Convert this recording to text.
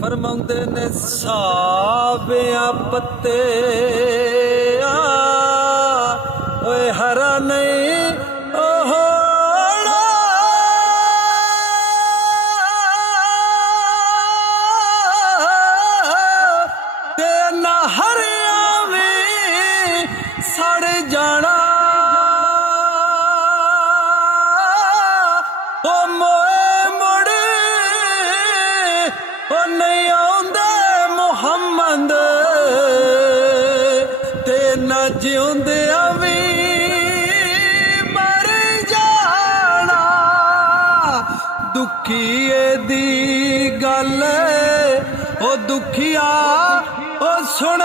फरमाउंदे ने साबिया पत्ते ओए हरा नहीं ते ना हरिया भी सड़ जाना ओ मोए मुड़ ओ नहीं आउंदे मुहम्मद ते ना जिउंदे भी मर जाना दुखी दी गल ओ दुखिया ओ सुन